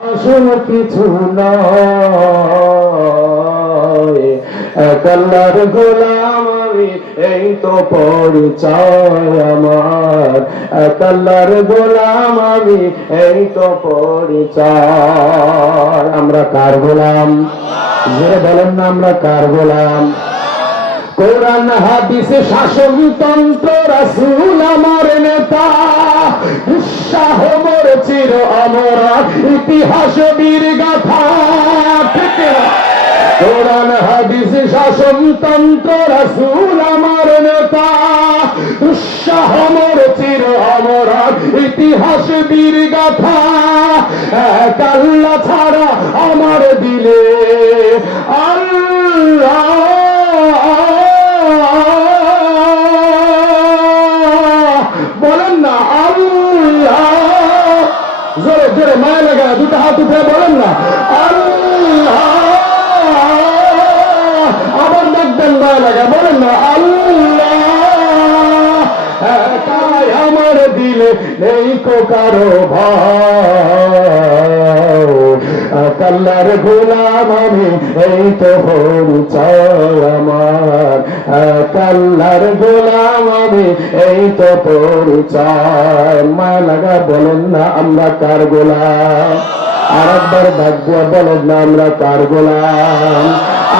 আসলে কিছু নয়, এক আল্লাহর গোলাম আমি, এই তো পরিচয় আমার। এক আল্লাহর গোলাম আমি, এই তো পরিচয়। আমরা কার গোলাম? যে বলেন না, আমরা কার গোলাম? কোরআন হাদিসে শাসনতন্ত্র, রাসূল আমার নেতা, উৎসাহ মোর চির অমর, ইতিহাস বীর গাথা। ঠিক না? কোরআন হাদিসে শাসনতন্ত্র, রাসূল আমার নেতা, উৎসাহ মোর চির অমর, ইতিহাস বীর গাথা। এক আল্লাহ ছাড়া আমার দিলে আল্লাহ বলেন না, আল্লাহ। জোরে জোরে মায়া লাগা, দুটো হাত উঠে বলেন না, আল্লাহ। আবার ডাকবেন, মায়া লাগা, বলেন না, আল্লাহ। একাই আমার দিলে নেই কো কারো ভয়, আল্লাহর গোলাম আমি, এই তো পরিচয় আমার। আল্লাহর গোলাম আমি, এই তো পরিচয়। মায়া লাগা বলেন না, আমরা কার গোলাম? আর একবার ডাক দিয়া বলেন না, আমরা কার গোলাম?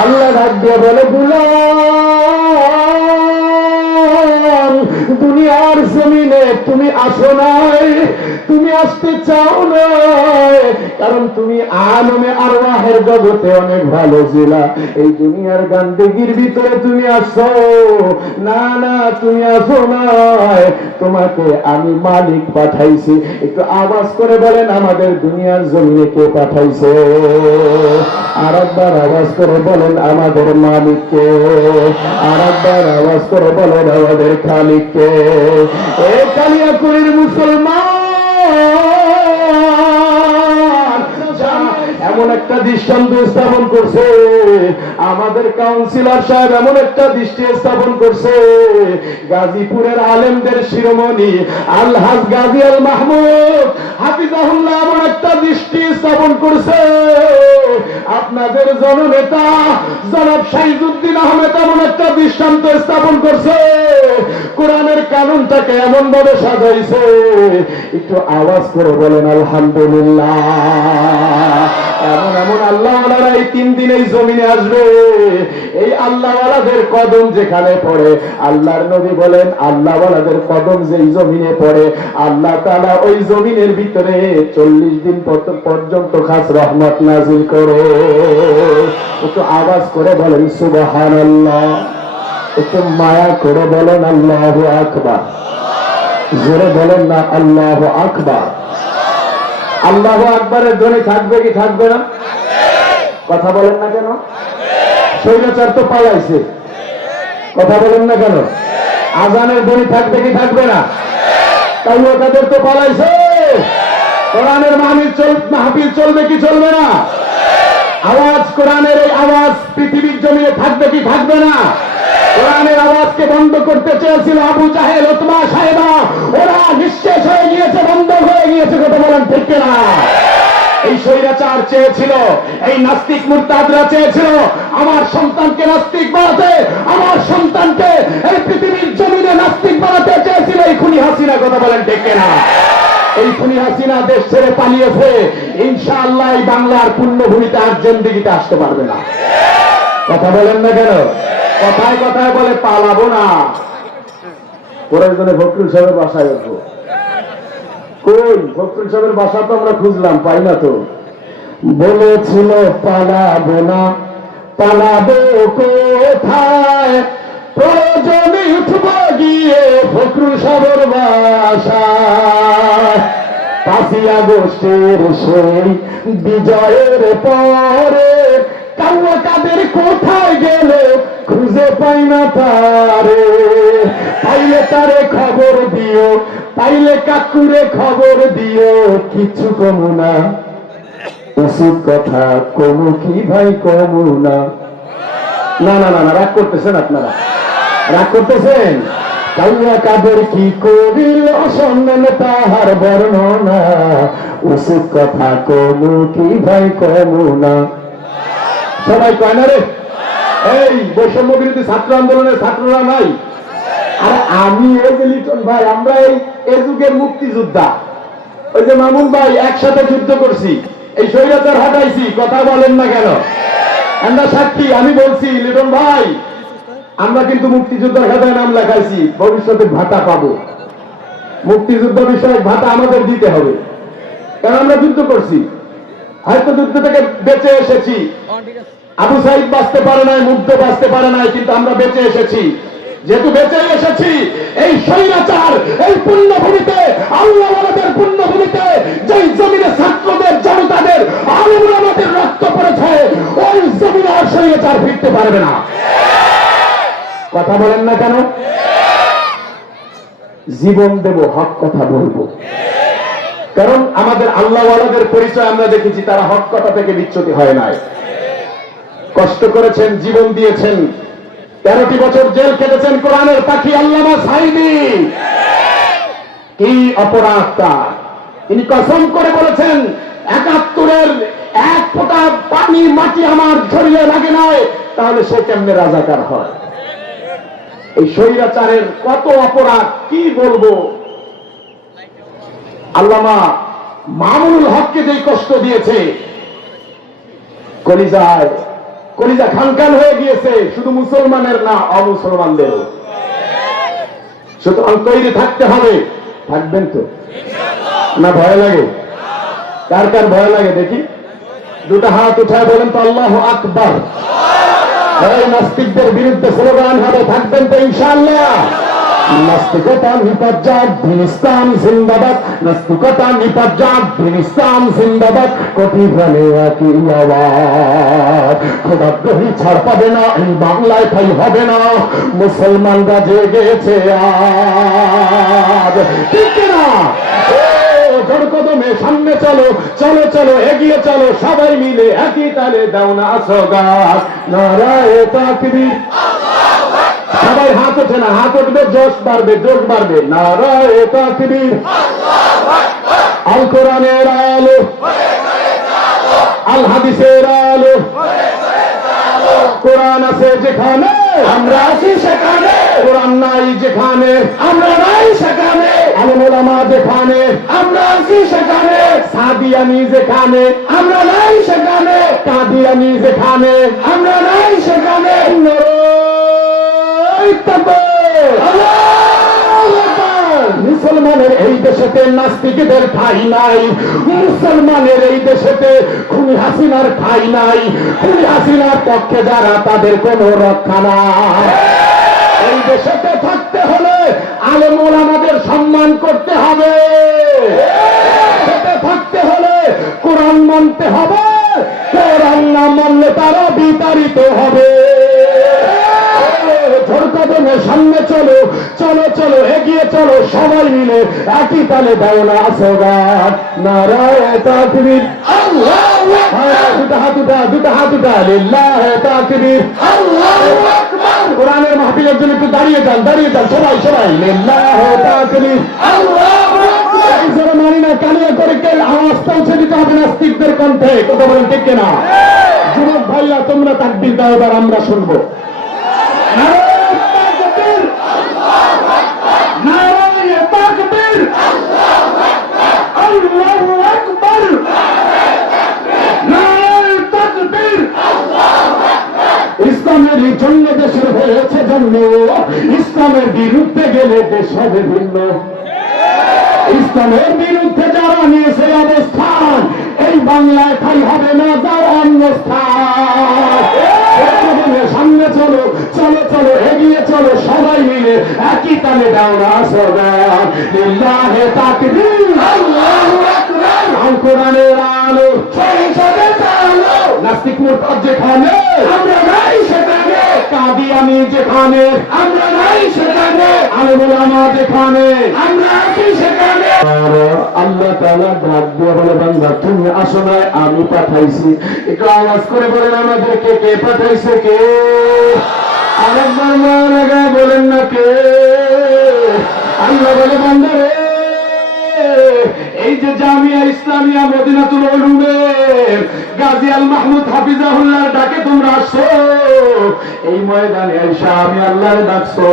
আল্লাহ ডাক দিয়া বলে, গোলাম দুনিয়ার জমিনে তুমি আসো নাই, তুমি আসতে চাও নাই, কারণ তুমি আলমে আরওয়াহের জগতে অনেক ভালো ছিলা। এই দুনিয়ার গান্ডেগির ভিতরে তুমি আসো না, না তুমি আসো নাই, তোমাকে আমি মালিক পাঠাইছি। একটু আওয়াজ করে বলেন, আমাদের দুনিয়ার জমিনে কে পাঠাইছে? আর একবার আওয়াজ করে বলেন, আমাদের মালিককে। আর একবার আওয়াজ করে বলেন, আমাদের খালিককে। এ কালিয়াকুড়ির মুসলমান, এমন একটা দৃষ্টান্ত স্থাপন করছে আমাদের কাউন্সিলর সাহেব, এমন একটা দৃষ্টি স্থাপন করছে, গাজীপুরের আলেমদের শিরোমণি আলহাজ গাজী আল মাহমুদ হাফিজাহুল্লাহ এমন একটা দৃষ্টি স্থাপন করছে। আপনাদের জননেতা জনাব শাহিদুদ্দিন আহমেদ এমন একটা দৃষ্টান্ত স্থাপন করছে, কোরআনের কানুনটাকে এমন ভাবে সাজাইছে। একটু আওয়াজ করে বলেন আলহামদুলিল্লাহ। এমন এমন আল্লাহওয়ালারা এই 3 দিন এই জমিনে আসবে। এই আল্লাহওয়ালাদের কদম যেখানে পড়ে, আল্লাহর নবী বলেন, আল্লাহওয়ালাদের কদম যেই জমিনে পড়ে, আল্লাহ তাআলা ওই জমিনের ভিতরে 40 দিন পর্যন্ত খাস রহমত নাজিল করে। একটু আওয়াজ করে বলেন সুবহানাল্লাহ। একটু মায়া করে বলেন আল্লাহু আকবার। জোরে বলেন না, আল্লাহু আকবার। আল্লাহু আকবারের ধ্বনি থাকবে কি থাকবে না? কথা বলেন না কেন? স্বৈরাচার তো পালাইছে, কথা বলেন না কেন? আজানের ধ্বনি থাকবে কি থাকবে না? তাইও তাদের তো পালাইছে। কোরআনের মাহফিল চলবে কি চলবে না? আওয়াজ, কোরআনের এই আওয়াজ পৃথিবীর জমিনে থাকবে কি থাকবে না? কোরআনের আওয়াজকে বন্ধ করতে চেয়েছিল আবু জাহেল, উতবা সাহেবা, ওরা নিঃশেষ হয়ে গিয়েছে, বন্ধ হয়ে গিয়েছে। কথা বলেন ঠিক না? এই স্বৈরাচার চেয়েছিল, এই নাস্তিক মুরতাদরা চেয়েছিল আমার সন্তানকে নাস্তিক বানাতে, আমার সন্তানকে এই পৃথিবীর জমিনে নাস্তিক বানাতে চেয়েছিল এই খুনি হাসিনা। কথা বলেন ঠিক না? এই খুনি হাসিনা দেশ ছেড়ে পালিয়েছে। ইনশাআল্লাহ এই বাংলার পুণ্যভূমিতে আর জিন্দেগিতে আসতে পারবে না। কথা বলেন না কেন? কথায় কথায় বলে পালাবো না, প্রয়োজনে ফখরুল সাহেবের বাসায় উঠবো। কই ফখরুল সাহেবের বাসা তো আমরা খুঁজলাম, পাই না তো। বলেছিল পালাবো না, পালাবো কোথায়, প্রয়োজনে উঠবো গিয়ে ফখরুল সাহেবের বাসায়। 5ই আগস্টের সেই বিজয়ের পরে কাউয়া কাদের কোথায় গেল খুঁজে পাই না তারে, পাইলে তারে খবর দিও, পাইলে কাকুরে খবর দিও, কিছু কমু না, উচিত কথা কমু কি ভাই কমু না। না না না, রাগ করতেছেন আপনারা, রাগ করতেছেন। কাউয়া কাদের কি করিল অসম্মান তাহার বর্ণনা, উচিত কথা কমু কি ভাই কমু না। সবাই কয় না রে? এই বৈষম্য বিরোধী ছাত্র আন্দোলনের ছাত্ররা নাই? আর আমি এই যে লিটন ভাই, আমরা এই যুগের মুক্তিযোদ্ধা, ওই যে মামুন ভাই, একসাথে যুদ্ধ করছি, এই স্বৈরাচার হটাইছি, কথা বলেন না কেন? আমরা সাক্ষী। আমি বলছি লিটন ভাই, আমরা কিন্তু মুক্তিযুদ্ধের খাতায় নাম লেখাইছি, ভবিষ্যতে ভাতা পাবো, মুক্তিযুদ্ধ বিষয়ক ভাতা আমাদের দিতে হবে, কারণ আমরা যুদ্ধ করছি। হয়তো যুদ্ধ থেকে বেঁচে এসেছি, আবু সাইদ বাঁচতে পারে নাই, মুগ্ধ বাঁচতে পারে নাই, কিন্তু আমরা বেঁচে এসেছি। যেহেতু বেঁচে এসেছি, এই স্বৈরাচার, এই পুণ্যভূমিতে, আল্লাহওয়ালাদের পুণ্যভূমিতে, যেই জমিনে ছাত্রদের, জনতাদের, আলেমুলামাদের রক্ত পড়েছে, ওই জমিনে আর স্বৈরাচার ফিরতে পারবে না। কথা বলেন না কেন? জীবন দেব, হক কথা বলবো, কারণ আমাদের আল্লাহওয়ালাদের পরিচয় আমরা দেখেছি, তারা হক কথা থেকে বিচ্যুতি হয় নাই। কষ্ট করেছেন, জীবন দিয়েছেন, 13টি বছর জেল কেটেছেন কোরআনের পাখি আল্লামা সাঈদী। কি অপরাধ তার! তিনি কসম করে বলেছেন, 71-এর এক ফোঁটা পানি মাটি আমার ঝরিয়ে লাগে নয়, তাহলে সে কেমনে রাজাকার হয়? এই স্বৈরাচারের কত অপরাধ কি বলবো। আল্লামা মামুনুল হককে যে কষ্ট দিয়েছে, কলিজা খানখান হয়ে গিয়েছে, শুধু মুসলমানের না, অমুসলমানদেরও। সুতরাং তৈরি থাকতে হবে। থাকবেন তো? না ভয় লাগে? কার কার ভয় লাগে দেখি? দুটো হাত উঠায় বলেন তো আল্লাহু আকবার। এই নাস্তিকদের বিরুদ্ধে স্লোগান হবে, থাকবেন তো ইনশাআল্লাহ? নাস্তিকতা নিপাত, দিন ইসলাম জিন্দাবাদ। নাস্তিকতা নিপাত, দিন ইসলাম জিন্দাবাদ। কোটি প্রাণে একই আওয়াজ, খোদাদ্রোহী ছাড় পাবে না, এই বাংলায় ঠাই হবে না, মুসলমানরা জেগেছে আজ। ঠিক না? জোর কদমে সামনে চলো, চলো চলো এগিয়ে চলো, সবাই মিলে একই তালে দাও না সওগাত। নারায়ে তাকবীর। সবাই হাত ওঠে না, হাত উঠবে, জোশ বাড়বে, জোশ বাড়বে। নারায়ে তাকবীর। আল কোরআনের আলো, আল হাদিসের আলো। কোরআন আছে যেখানে, আমরা আছি সেখানে। কোরআন নাই যেখানে, আমরা নাই সেখানে। আলেম ওলামা যেখানে, আমরা আছি সেখানে। সাদিয়ানি যেখানে, আমরা নাই সেখানে। কাদিয়ানি যেখানে, আমরা নাই সেখানে। মুসলমানের এই দেশেতে নাস্তিকদের ঠাঁই নাই, মুসলমানের এই দেশেতে খুনি হাসিনার ঠাঁই নাই। খুনি হাসিনার পক্ষে যারা, তাদের কোনো রক্ষা নাই। এই দেশেতে থাকতে হলে আলেম ওলামাদের সম্মান করতে হবে, থাকতে হলে কোরআন মানতে হবে, কোরআন না মানলে তারা বিতাড়িত হবে। সামনে চলো, চলো চলো এগিয়ে চলো, সবাই মিলে একই তালে দাও না সওগাত। নারায়ে তাকবীর। আল্লাহু আকবার। দুটো হাত উঠা, লিল্লাহি তাকবীর। আল্লাহু আকবার। কোরআনের মাহফিলের জন্য একটু দাঁড়িয়ে যান, দাঁড়িয়ে যান সবাই, সবাই। লিল্লাহি তাকবীর। আল্লাহু আকবার। এই যারা মানি না, কালিয়া করে আওয়াজ পৌঁছে দিতে হবে নাস্তিকদের কণ্ঠে। কথা বলেন ঠিক কিনা? যুবক ভাইরা, তোমরা তাকবীর দাও, এবার আমরা শুনবো। ইসলামের জন্য দেশের হয়েছে জন্ম, ইসলামের বিরুদ্ধে গেলে দেশ হবে ভিন্ন। ইসলামের বিরুদ্ধে যারা নিয়েছে অবস্থান, এই বাংলায় ঠাঁই হবে না যার অন্য স্থান। সামনে চলো, চলো চলো এগিয়ে চলো, সবাই মিলে একই তালে দাও না সওগাত। লিল্লাহি তাকবীর। আল্লাহু আকবার। আল কোরআনের আলো, সংসদের আলো। নাস্তিক মুরতাদ যেখানে, আমরা নাই সেখানে। কাদিয়ানি যেখানে, আমরা নাই সেখানে। আলেম ওলামা যেখানে, আমরা আছি সেখানে। আল্লাহ তাআলা ডাক দিয়ে বলে, বান্দা তুমি আসো না, আমি পাঠাইছি। একটু আওয়াজ করে বলেন, আমাদেরকে কে পাঠাইছে? কে? আরেকবার মা লাগা বলেন না কে? আল্লাহ বলে, বান্দা রে, এই যে জামিয়া ইসলামিয়া মদিনাতুল উলুমের গাজী আল মাহমুদ হাফিজাহুল্লাহর ডাকে তোমরা আসছো, এই ময়দানে আইসা আমি আল্লাহর ডাকছো,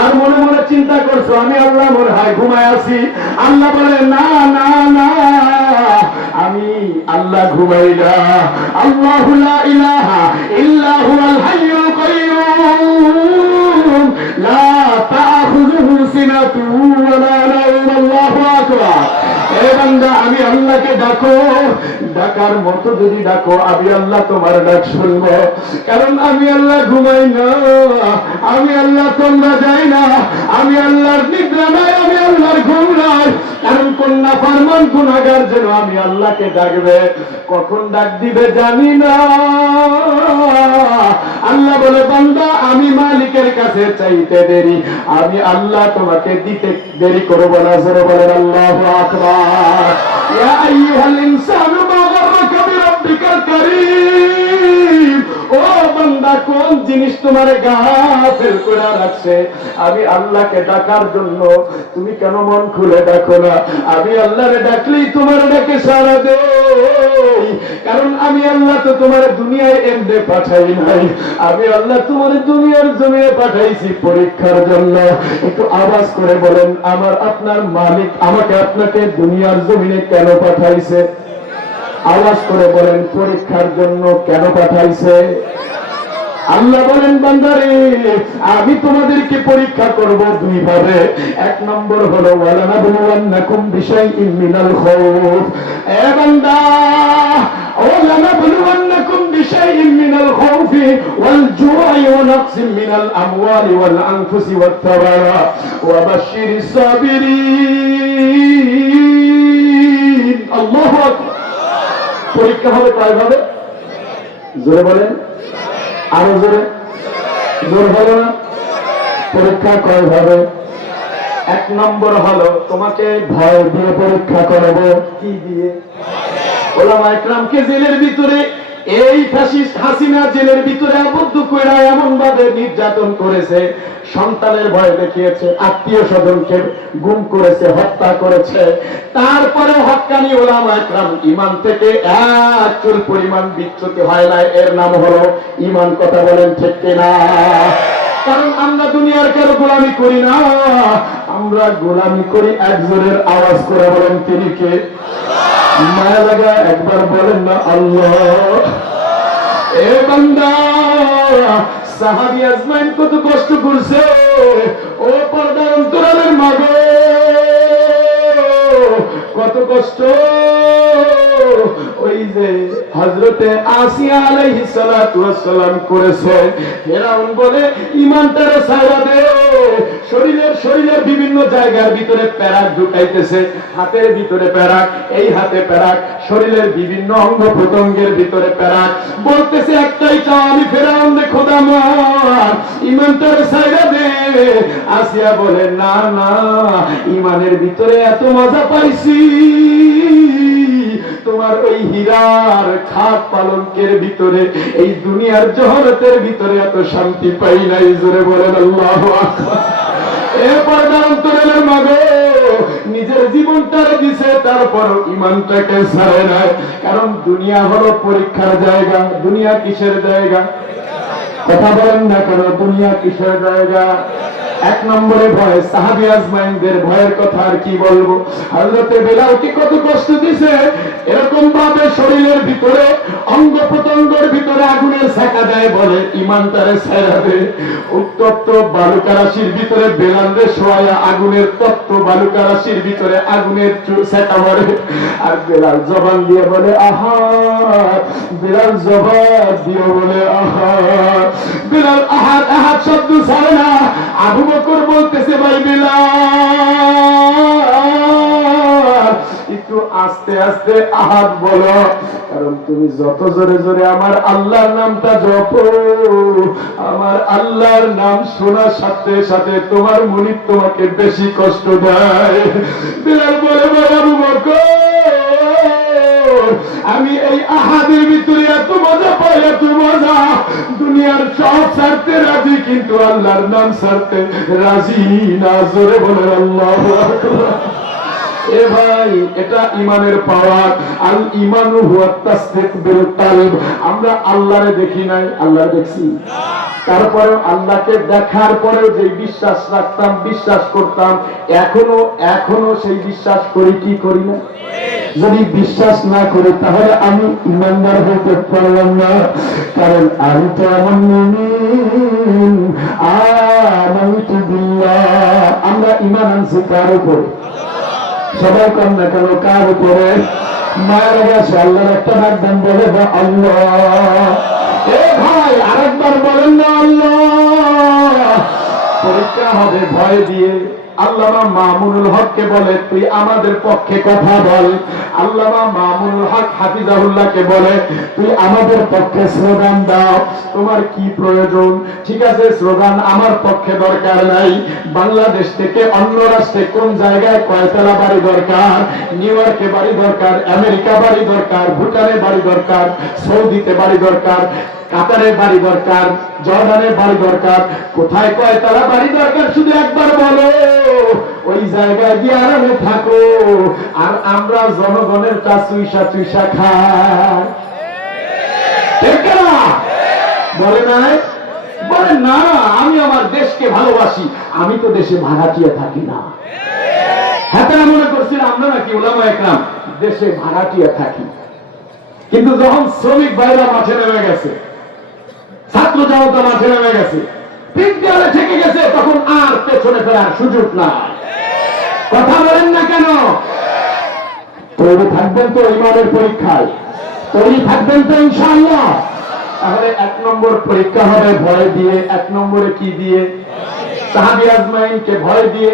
আর মনে মনে চিন্তা করছো আমি আল্লাহ মনে হয় ঘুমায় আছি। আল্লাহ বলে না না না, আমি আল্লাহ ঘুমাই না। আল্লাহু লা ইলাহা ইল্লা হুয়াল হাইয়ুল কাইয়্যুম লা তাখুযুহু সিনাতুন ওয়া লা নাওম। আল্লাহু আকবার। এ বান্দা, আমি আল্লাহকে ডাকো, ডাকার মতো যদি ডাকো আমি আল্লাহ তোমার ডাক শুনবো, কারণ আমি আল্লাহ ঘুমাই না, আমি আল্লাহ তোমরা যাই না, আমি আল্লাহর নিদ্রা নাই, আমি আল্লাহর ঘুম নাই। কারণ কন্যা ফারমান গুনাহগার যেন আমি আল্লাহকে ডাকবে, কখন ডাক দিবে জানি না। আল্লাহ বলে বান্দা, আমি মালিকের কাছে চাইতে দেরি, আমি আল্লাহ তোমাকে দিতে দেরি করবো না। জোরে বলেন আল্লাহু আকবার। ইয়া আইয়ুহাল ইনসানু মা গাররাকা বিরাব্বিকাল কারীম। ও বান্দা, কোন জিনিস তোমার গাফেল করে রাখছে? আমি আল্লাহকে ডাকার জন্য তুমি কেন মন খুলে ডাকো না? আমি আল্লাহরে ডাকলেই তোমার ডাকে সাড়া দেই, কারণ আমি আল্লাহ তো তোমার দুনিয়ায় এমনি পাঠাই নাই, আমি আল্লাহ তোমার দুনিয়ার জমিনে পাঠাইছি পরীক্ষার জন্য। একটু আওয়াজ করে বলেন, আমার আপনার মালিক আমাকে আপনাকে দুনিয়ার জমিনে কেন পাঠাইছে? আওয়াজ করে বলেন, পরীক্ষার জন্য কেন পাঠাইছে? আল্লাহ বলেন বান্দারে, আমি তোমাদেরকে পরীক্ষা করব দুই ভাবে। এক নম্বর হলো ওয়ালানাবলুওয়ান্নাকুম বিশাইইন মিনাল খাউফ। এ বান্দা, ওয়ালানাবলুওয়ান্নাকুম বিশাইইন মিনাল খাউফি ওয়াল জু'i ওয়া নাকসিম মিনাল আমওয়ালি ওয়াল আনফুসি ওয়াত থামারাত ওয়া বাশশিরিস সাবিরিন। আল্লাহু আকবার। পরীক্ষা হবে কয় ভাবে? জোরে বলেন, আরো জোরে। জোর হলো না? পরীক্ষা কয় ভাবে? এক নম্বর হলো তোমাকে ভয় দিয়ে পরীক্ষা করবো। কি দিয়ে? ওলামায়ে কেরামকে জেলের ভিতরে এই ফ্যাসিস্ট হাসিনা জেলের ভিতরে আবদ্ধ করে এমন ভাবে নির্যাতন করেছে, সন্তানের ভয় দেখিয়েছে, আত্মীয় স্বজনকে গুম করেছে, হত্যা করেছে। তারপরে হক্কানি ওলামায়ে কেরাম ঈমান থেকে এক চুল পরিমাণ বিচ্যুতি হয় না। এর নাম হলো ঈমান। কথা বলেন ঠিক কিনা? কারণ আমরা দুনিয়ার কারো গোলামি করি না, আমরা গোলামি করি একজনের। আওয়াজ করে বলেন তিনি কে? মায়া লাগা একবার বলেন না আল্লাহ। এ বান্দা, সাহাবী আজমাইন কত কষ্ট করছে। ও পর্দার অন্তরালের মা গো, কত কষ্ট। ওই যে হযরতে আসিয়া আলাইহিস সালাতু ওয়াস সালাম করেছে। ফেরাউন বলে ঈমানটারে ছাইড়া দে। শরীরের বিভিন্ন জায়গার ভিতরে প্যারাক ঢুকাইতেছে, হাতের ভিতরে প্যারাক, এই হাতে প্যারাক, শরীরের বিভিন্ন অঙ্গ প্রত্যঙ্গের ভিতরে প্যারাক। বলতেছে একটাই চাও, আমি ফেরাউন রে খোদা মার, ঈমানটারে ছাইড়া দে। আসিয়া বলে না না, ঈমানের ভিতরে এত মজা পাইছি, তোমার ওই হীরার খাট পালঙ্কের ভিতরে, এই দুনিয়ার জহরতের ভিতরে এত শান্তি পাই নাই। জোরে বলেন আল্লাহু আকবার। এ পর্দার অন্তরালের মা গো, নিজের জীবনটারে দিছে, তারপরও ঈমানটাকে ছাড়ে নাই। কারণ দুনিয়া হলো পরীক্ষার জায়গা। দুনিয়া কিসের জায়গা? কথা বলেন না কেন? দুনিয়া কিসের জায়গা? এক নম্বরে ভয়। সাহাবী আজমাইনদের ভয়ের কথা আর কি বলবো। হযরতে বেলালকে কত কষ্ট দিছে, এরকম ভাবে শরীরের ভিতরে অঙ্গ প্রত্যঙ্গের ভিতরে আগুনের ছেঁকা দেয়, বলে ঈমানটারে ছাইড়া দে। উত্তপ্ত বালুকা রাশির ভিতরে বেলালরে শোয়ায়া আগুনের তপ্ত বালুকা রাশির ভিতরে আগুনের ছেঁকা মারে। আর বেলাল জবান দিয়ে বলে আহা। বেলাল জবান দিয়ে বলে আহা। বেলাল আহাদ আহাদ শব্দ ছাড়ে না। আবু বকর বলতেছে, ভাই বেলাল একটু আস্তে আস্তে আহাদ বলো, কারণ তুমি যত জোরে জোরে আমার আল্লাহর নামটা জপো, আমার আল্লাহর নাম শোনার সাথে সাথে তোমার মুনিব তোমাকে বেশি কষ্ট দেয়। বেলাল বলে, ভাই আবু বকর, আমি এই আহাদের ভিতরে এত মজা পাই, এত মজা, দুনিয়ার সব ছাড়তে রাজি, কিন্তু আল্লাহর নাম ছাড়তে রাজি না। জোরে বলে আল্লাহু আকবার। এ ভাই, এটা ইমানের পাওয়ার। আল ঈমানু হুয়া তাসদীক বিল কলব। আমরা আল্লাহরে দেখি নাই, আল্লাহরে দেখছি, তারপরেও আল্লাহকে দেখার পরেও যে বিশ্বাস রাখতাম, বিশ্বাস করতাম, এখনো সেই বিশ্বাস করি কি করি না? যদি বিশ্বাস না করি তাহলে আমি ইমানদার হতে পারলাম না। কারণ আমি তো আমার মুমিন, আমানতু বিল্লাহ। আমরা ঈমান আনছি কার উপরে? সবাই কম না কেন, কার উপরে? মায়ের কাছে আল্লাহর একটা ডাক দেন, বলে দাও আল্লাহ। এ ভাই, আরেকবার বলেন না আল্লাহ। পরীক্ষা হবে ভয় দিয়ে। আল্লামা মামুনুল হককে বলে, তুই আমাদের পক্ষে কথা বল। আল্লামা মামুনুল হক হাফিজাহুল্লাহকে বলে, তুই আমাদের পক্ষে স্লোগান দাও। তোমার কি প্রয়োজন? ঠিক আছে, স্লোগান আমার পক্ষে দরকার নাই। বাংলাদেশ থেকে অন্য রাষ্ট্রে কোন জায়গায় কয়তলা বাড়ি দরকার? নিউ ইয়র্কে বাড়ি দরকার, আমেরিকা বাড়ি দরকার, ভুটানে বাড়ি দরকার, সৌদিতে বাড়ি দরকার, কাতারে বাড়ি দরকার, জর্ডানে বাড়ি দরকার, কোথায় কয়তলা বাড়ি দরকার শুধু একবার বলো। ওই জায়গায় গিয়ে আরামে থাকো। আর আমরা জনগণের তা চুইসা চুইসা খাই। ঠিক না? বলে নাই? বলে না, আমি আমার দেশকে ভালোবাসি, আমি তো দেশে ভাড়াটিয়া থাকি না। হ্যাঁ, তারা মনে করছিল আমরা নাকি উলামা একরাম দেশে ভাড়াটিয়া থাকি। কিন্তু যখন শ্রমিক ভাইরা মাঠে নেমে গেছে, ছাত্র জনতা মাঠে নেমে গেছে, বিদ্যালয়ে থেকে গেছে, তখন আর পেছনে ফেরার সুযোগ নাই। কথা বলেন না কেন? তৈরি থাকবেন তো ইমানের পরীক্ষায়? তৈরি থাকবেন তো ইনশাআল্লাহ? তাহলে 1 নম্বর পরীক্ষা হবে ভয় দিয়ে। 1 নম্বরে কি দিয়ে? সাহাবী আজমাইনকে ভয় দিয়ে।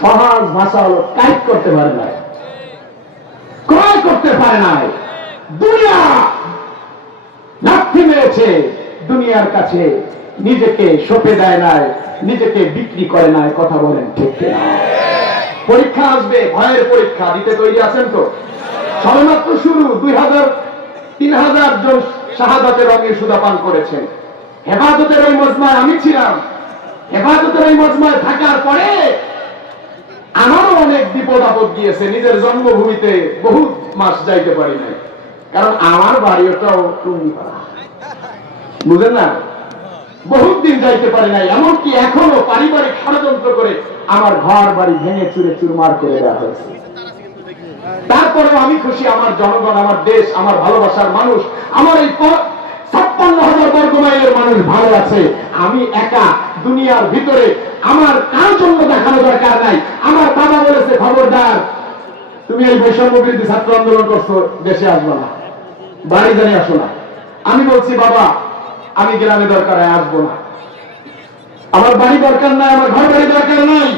সহজ ভাষা হলো, কাজ করতে পারে নাই, ক্রয় করতে পারে নাই। দুনিয়া লাথি মেরেছে, দুনিয়ার কাছে নিজেকে সঁপে দেয় নাই, নিজেকে বিক্রি করে নাই। কথা বলেন ঠিক কিনা? পরীক্ষা আসবে, ভয়ের পরীক্ষা দিতে তৈরি আছেন তো? সবেমাত্র শুরু। 2000-3000 জন শাহাদাতের রঙে সুদা পান করেছেন। হেফাজতের ওই মজমায় আমি ছিলাম। হেফাজতের ওই মজমায় থাকার পরে আমারও অনেক বিপদ আপদ গিয়েছে। নিজের জন্মভূমিতে বহু মাস যাইতে পারি নাই, কারণ আমার বাড়িটাও টুঙ্গিপাড়া, বুঝেন না? বহুত দিন যাইতে পারি নাই। এমনকি এখনো পারিবারিক ষড়যন্ত্র করে আমার ঘর বাড়ি ভেঙে চুরে চুরমার করে দেওয়া হয়েছে। তারপরেও আমি খুশি, আমার জনগণ, আমার দেশ, আমার ভালোবাসার মানুষ, আমার এই 56,000 বর্গ মাইলের মানুষ ভালো আছে। আমি একা দুনিয়ার ভিতরে, আমার কার জন্য দেখানো দরকার নাই। আমার বাবা বলেছে, খবরদার, তুমি এই বৈষম্য বিরোধী ছাত্র আন্দোলন করছো, দেশে আসবো না, বাড়ি জানি আসো না। আমি বলছি, বাবা, আমি গ্রামে দরকার আসবো না, আমার বাড়ি দরকার নাই, আমার ঘর বাড়ি দরকার নাই,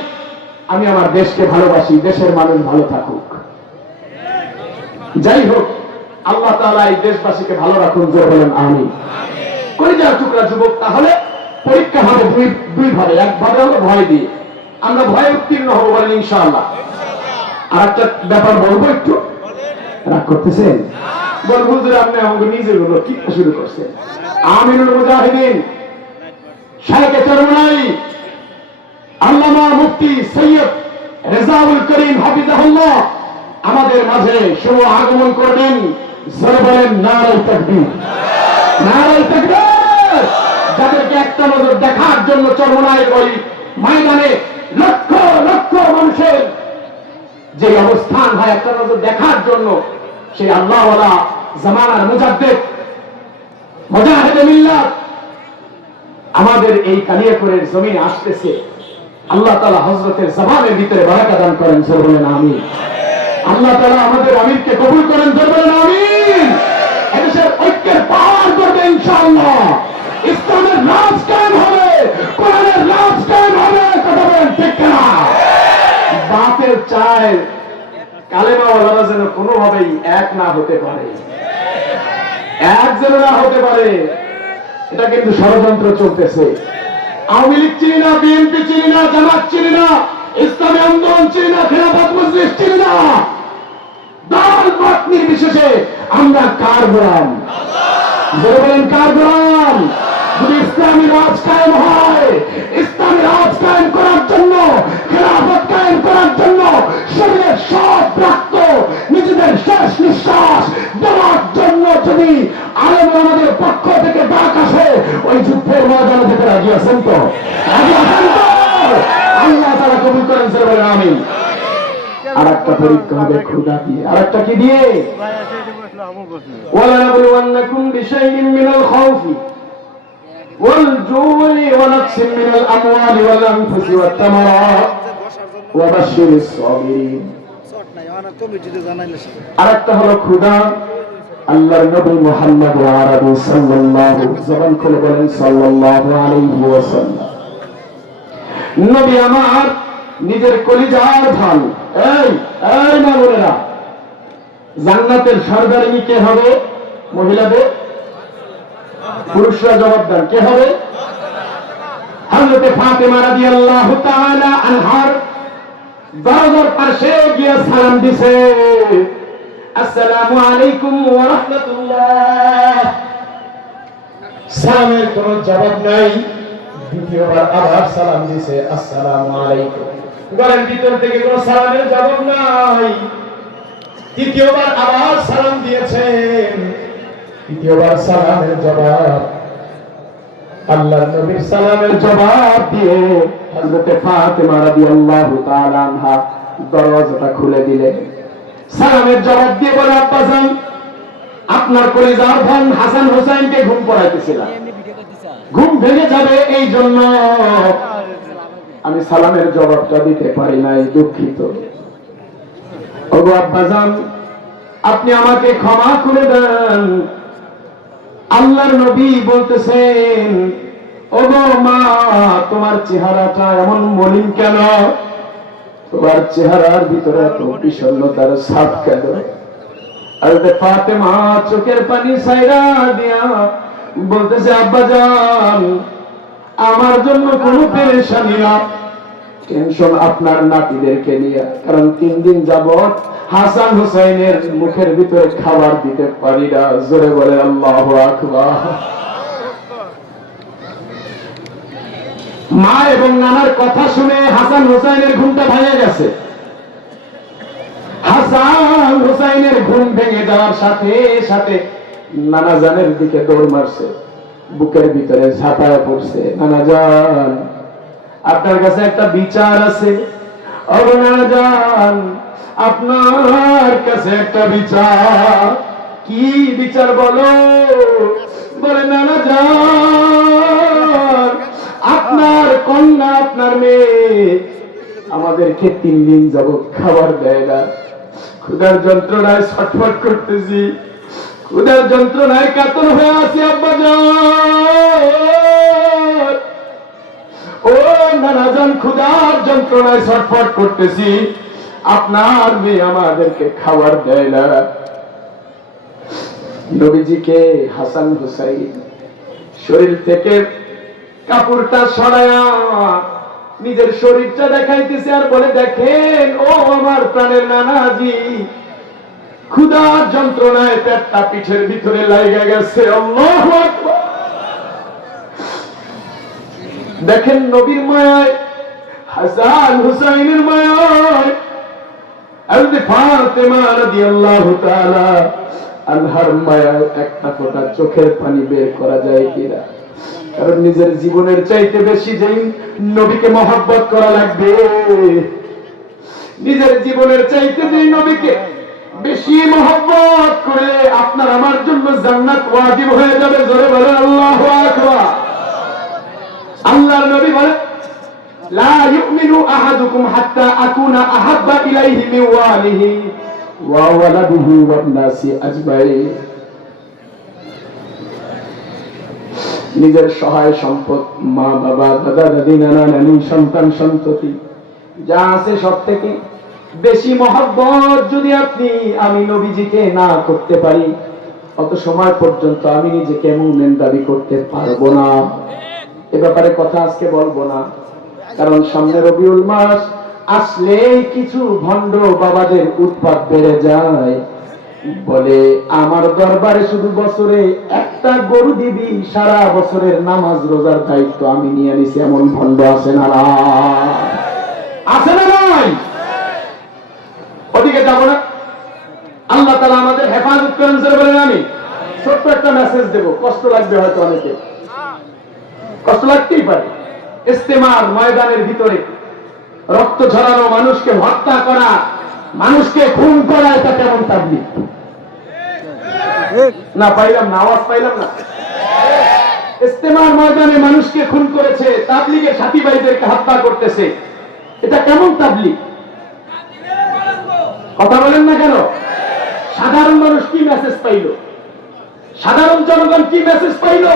আমি আমার দেশকে ভালোবাসি, দেশের মানুষ ভালো থাকুক। যাই হোক, আল্লাহ তাআলা এই দেশবাসীকে ভালো রাখুন, জোরে বলেন আমিন। কলিজার টুকরা যুবক, তাহলে পরীক্ষা হবে দুই ভাবে। এক ভাবে হলো ভয় দিয়ে, আমরা ভয়ে উত্তীর্ণ হবো বলেন ইনশাআল্লাহ। আর একটা ব্যাপার বলবো, একটু রাগ করতেছেন? বলবো যে আপনি আমাকে নিজের গুলো কি শুরু করছেন। আমিনুল মুজাহিদিন শাইখে চরমনাই আল্লামা মুফতি সৈয়দ রেজাউল করিম হাফিজাহুল্লাহ আমাদের মাঝে শুভ আগমন করবেন। জোরে বলেন নারায়ে তাকবীর, নারায়ে তাকবীর। যাদেরকে একটা নজর দেখার জন্য চরমনাইয়ের ওই ময়দানে লক্ষ লক্ষ মানুষের যে অবস্থান হয় একটা নজর দেখার জন্য, সেই আল্লাহওয়ালা জামানার মুজাদ্দিদ মুজাহিদে মিল্লাত আমাদের এই কালিয়াকৈরের জমিনে আসতেছে। আল্লাহ তাআলা হযরতের জবানের ভিতরে বারাকা দান করেন, জোরে বলেন আমিন। আল্লাহ তাআলা আমাদের আমিরকে কবুল করেন, জোরে বলেন আমিন। এদেশের ঐক্যের পাওয়ার করবে ইনশাআল্লাহ। ইসলামের রাজ কায়েম হবে, কোরআনের রাজ কায়েম হবে। কথা বলেন ঠিক কিনা? বাপের চায় কালেমাওয়ালারা যেন কোনোভাবেই এক না হতে পারে, এক যেন না হতে পারে, এটা কিন্তু ষড়যন্ত্র চলতেছে। আওয়ামী লীগ চিনি না, বিএনপি চিনি না, জামাত চিনি না, ইসলামী আন্দোলন চিনি না, খেলাফত মজলিস চিনি না, দল মত নির্বিশেষে আমরা কার গোলাম? বলে বলেন কার গোলাম? যদি ইসলামী রাজ কায়েম হয়, ইসলামী রাজ কায়েম করার জন্য, খেলাফত কায়েম করার জন্য নিজের শেষ নিঃশ্বাস দেওয়ার জন্য যদি আলেম আমাদের পক্ষ থেকে ডাক আসে, ওই যুদ্ধের ময়দানে থেকে রাজি আছেন তো? রাজি আছেন তো? আল্লাহ তাআলা কবুল করেন, বলেন আমিন। আর একটা পরীক্ষা হবে ক্ষুধা দিয়ে। আর একটা কি দিয়ে? ওয়ালানাবলুওয়ান্নাকুম বিশাইইন মিনাল খাউফি ওয়াল জু'i ওয়া নাকসিন মিনাল আমওয়ালি ওয়াল আনফুসি ওয়াত তামারাত ওয়া বাশশিরিস সাবিরিন। আর একটা হলো ক্ষুধা। আল্লাহর নবী মুহাম্মদ আরবি সাল্লাল্লাহু জবান খুলে বলেন সাল্লাল্লাহু আলাইহি ওয়াসাল্লাম, নবী আমার নিজের কলিজার ধন। এই এই না বলেরা, জান্নাতের সরদারিনী কে হবে? মহিলাদের? পুরুষরা জবাব দেন, কে হবে? হযরতে ফাতেমা রাদিয়াল্লাহু তাআলা আনহার দরজার পাশে গিয়ে সালাম দিছে, আসসালামু আলাইকুম ওয়া রাহমাতুল্লাহ। সালামের কোনো জবাব নাই। দ্বিতীয়বার আবার সালাম দিছে, আসসালামু আলাইকুম। বলেন ভিতর থেকে কোনো সালামের জবাব নাই। তৃতীয়বার আবার সালাম দিয়েছেন, তৃতীয়বার সালামের জবাব। আল্লাহর নবীর সালামের জবাব দিয়ে হযরতে ফাতেমা রাদিয়াল্লাহু তাআলা আনহা দরজাটা খুলে দিলেন। সালামের জবাব দিয়ে বলে, আব্বাজান আপনার কলিজার ধন হাসান হোসেনকে ঘুম পড়াইতেছিলাম, ঘুম ভেঙে যাবে এই জন্য আমি সালামের জবাবটা দিতে পারি নাই, দুঃখিত। ওগো আব্বাজান, আপনি আমাকে ক্ষমা করে দেন। আল্লাহর নবী বলতেছেন, ওগো মা, তোমার চেহারাটা এমন মলিন কেন? তোমার চেহারার ভিতরে এত বিষণ্ণতার ছাপ কেন? আর ফাতেমা চোখের পানি ছাইরা দিয়া বলতেছে, আব্বাজান আমার জন্য কোনো পেরেশানি না, টেনশন আপনার নাতিদেরকে নিয়ে। কারণ 3 দিন যাবত হাসান হুসাইনের মুখের ভিতরে খাবার দিতে পারি না। জোরে বলে আল্লাহু আকবার। মা এবং নানার কথা শুনে হাসান হুসাইনের ঘুমটা ভেঙে গেছে। হাসান হুসাইনের ঘুম ভেঙে যাওয়ার সাথে সাথে নানা জানের দিকে দৌড় মারছে, বুকের ভিতরে ঝাঁপায় পড়ছে। নানা জান, আপনার কাছে একটা বিচার আছে। ও নানা জান, আপনার কাছে একটা বিচার। কি বিচার বলো? বলে, নানা জান, আপনার কন্যা, আপনার মেয়ে আমাদেরকে 3 দিন যাবত খাবার দেয় না। ক্ষুধার যন্ত্রণায় ছটফট করতেছি, ক্ষুধার যন্ত্রণায় কাতর হয়ে আছি আব্বাজান। ও নানাজান, ক্ষুধার যন্ত্রণায় ছটফট করতেছি, আপনার মেয়ে আমাদেরকে খাবার দেয় না। নবীজিকে হাসান হুসাইন শরীর থেকে কাপড়টা সরায়া নিজের শরীরটা দেখাইতেছে আর বলে, দেখেন ও আমার প্রাণের নানাজি, ক্ষুধার যন্ত্রণায় পেটটা পিঠের ভিতরে লাগা গেছে। আল্লাহু আকবার। দেখেন নবীর মায়ায়, হাসান হুসাইনের মায়ায় হযরত ফাতেমা রাদিয়াল্লাহু তাআলা আনহার মায়ায় একটা ফোঁটা চোখের পানি বের করা যায় কিনা? কারণ নিজের জীবনের চাইতে বেশি যেই নবীকে মহব্বত করা লাগবে, নিজের জীবনের চাইতে যেই নবীকে বেশি মহব্বত করে আপনার আমার জন্য জান্নাত ওয়াজিব হয়ে যাবে। জোরে বলে আল্লাহু আকবার। আল্লাহর নবী বলে, লা ইউমিনু আহাদুকুম হাত্তা আকুনা আহাব্বা ইলাইহি মিন ওয়ালিহি ওয়া ওয়ালাদিহি ওয়ান নাসি আজমাইন। নিজের সহায় সম্পদ, মা বাবা, দাদা দাদি, নানা নানি, সন্তান সন্ততি যা আছে সব থেকে বেশি মহব্বত যদি আপনি আমি নবীজিকে না করতে পারি, অত সময় পর্যন্ত আমি নিজেকে মুমিন দাবি করতে পারবো না। এ ব্যাপারে কথা আজকে বলবো না, কারণ সামনে রবিউল মাস আসলেই কিছু ভণ্ড বাবাদের উৎপাত বেড়ে যায়। বলে, আমার দরবারে শুধু বছরে একটা গরু দিবি, সারা বছরের নামাজ রোজার দায়িত্ব আমি নিয়ে নিছি। এমন ভণ্ড আছে না? আছে না? নাই? ওদিকে যাবো না, আল্লাহ তাআলা আমাদের হেফাজত করেন, জোরে বলেন আমিন। ছোট্ট একটা মেসেজ দেব, কষ্ট লাগবে হয়তো অনেকে, কষ্ট লাগতেই পারে। ইস্তেমার ময়দানের ভিতরে রক্ত ঝরানো, মানুষকে হত্যা করা, মানুষকে খুন করা, এটা কেমন তাবলীগ? না পাইলাম না, আওয়াজ পাইলাম না। ইস্তেমার ময়দানে মানুষকে খুন করেছে, তাবলীগের সাথী ভাইদেরকে হত্যা করতেছে, এটা কেমন তাবলীগ? কথা বলেন না কেন? সাধারণ মানুষ কি মেসেজ পাইল? সাধারণ জনগণ কি মেসেজ পাইল?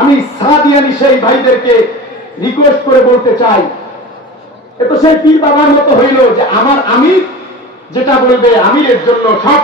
আমি সাদিয়ানি সেই ভাইদেরকে রিকোয়েস্ট করে বলতে চাই, এ তো সেই পীর বাবার মতো হইল যে আমার আমির যেটা বলবে আমিরের জন্য সব